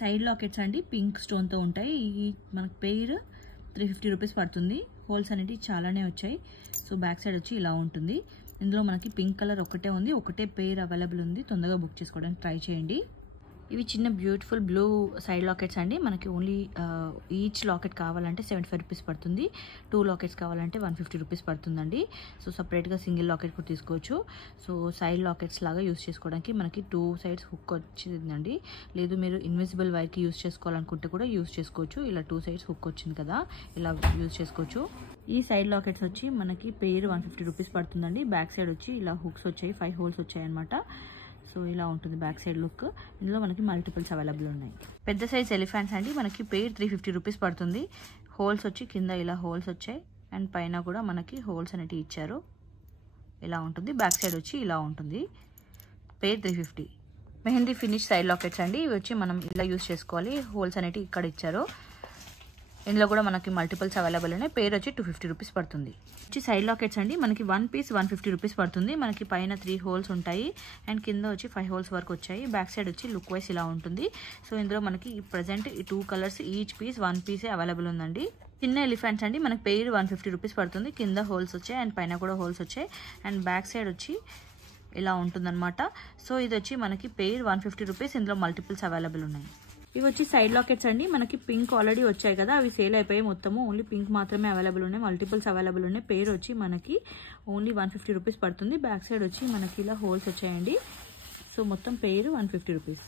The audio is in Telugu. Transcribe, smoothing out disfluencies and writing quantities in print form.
సైడ్ లాకెట్స్ అండి పింక్ స్టోన్తో ఉంటాయి. ఈ మనకు పెయిర్ 350 రూపీస్ పడుతుంది. హోల్స్ అనేవి చాలానే వచ్చాయి. సో బ్యాక్ సైడ్ వచ్చి ఇలా ఉంటుంది. ఇందులో మనకి పింక్ కలర్ ఒకటే ఉంది, ఒకటే పెయిర్ అవైలబుల్ ఉంది. తొందరగా బుక్ చేసుకోవడానికి ట్రై చేయండి. ఇవి చిన్న బ్యూటిఫుల్ బ్లూ సైడ్ లాకెట్స్ అండి. మనకి ఓన్లీ ఈచ్ లాకెట్ కావాలంటే 75 రూపీస్ పడుతుంది. 2 లాకెట్స్ కావాలంటే 150 రూపీస్ పడుతుందండి. సో సపరేట్గా సింగిల్ లాకెట్ కూడా తీసుకోవచ్చు. సో సైడ్ లాకెట్స్ లాగా యూస్ చేసుకోవడానికి మనకి 2 సైడ్స్ హుక్ వచ్చిందండి. లేదు మీరు ఇన్విజిబుల్ వైర్కి యూస్ చేసుకోవాలనుకుంటే కూడా యూస్ చేసుకోవచ్చు. ఇలా 2 సైడ్స్ హుక్ వచ్చింది కదా, ఇలా యూస్ చేసుకోవచ్చు. ఈ సైడ్ లాకెట్స్ వచ్చి మనకి పెయిర్ 150 రూపీస్ పడుతుందండి. బ్యాక్ సైడ్ వచ్చి ఇలా హుక్స్ వచ్చాయి, 5 హోల్స్ వచ్చాయి అనమాట. సో ఇలా ఉంటుంది బ్యాక్ సైడ్ లుక్. ఇందులో మనకి మల్టిపుల్స్ అవైలబుల్ ఉన్నాయి. పెద్ద సైజ్ ఎలిఫెంట్స్ అండి మనకి పెయిర్ 350 రూపీస్ పడుతుంది. హోల్స్ వచ్చి కింద ఇలా హోల్స్ వచ్చాయి అండ్ పైన కూడా మనకి హోల్స్ అనేవి ఇచ్చారు. ఇలా ఉంటుంది. బ్యాక్ సైడ్ వచ్చి ఇలా ఉంటుంది. Pair 350. Mehndi finish side lockets అండి. ఇవి వచ్చి మనం ఇలా యూస్ చేసుకోవాలి. హోల్స్ అనేవి ఇక్కడ ఇచ్చారు. ఇందులో కూడా మనకి మల్టిపుల్స్ అవైలబుల్ ఉన్నాయి. పేరు వచ్చి 250 రూపీస్ పడుతుంది. వచ్చి సైడ్ లాకెట్స్ అండి మనకి 1 పీస్ 150 రూపీస్ పడుతుంది. మనకి పైన 3 హోల్స్ ఉంటాయి అండ్ కింద వచ్చి 5 హోల్స్ వరకు వచ్చాయి. బ్యాక్ సైడ్ వచ్చి లుక్ వైస్ ఇలా ఉంటుంది. సో ఇందులో మనకి ప్రజెంట్ ఈ 2 కలర్స్ ఈచ్ పీస్ 1 పీసే అవైలబుల్ ఉందండి. చిన్న ఎలిఫెంట్స్ అండి మనకి పెయిర్ 150 రూపీస్ పడుతుంది. కింద హోల్స్ వచ్చాయి అండ్ పైన కూడా హోల్స్ వచ్చాయి అండ్ బ్యాక్ సైడ్ వచ్చి ఇలా ఉంటుందన్నమాట. సో ఇది వచ్చి మనకి పెయిర్ 150 రూపీస్. ఇందులో మల్టిపుల్స్ అవైలబుల్ ఉన్నాయి. ఇవి వచ్చి సైడ్ లాకెట్స్ అండి. మనకి పింక్ ఆల్రెడీ వచ్చాయి కదా, అవి సేల్ అయిపోయి మొత్తము ఓన్లీ పింక్ మాత్రమే అవైలబుల్ ఉన్నాయి. మల్టిపుల్స్ అవైలబుల్ ఉన్నాయి. పేరు వచ్చి మనకి ఓన్లీ 150 రూపీస్ పడుతుంది. బ్యాక్ సైడ్ వచ్చి మనకి ఇలా హోల్స్ వచ్చాయండి. సో మొత్తం పేరు 150 రూపీస్.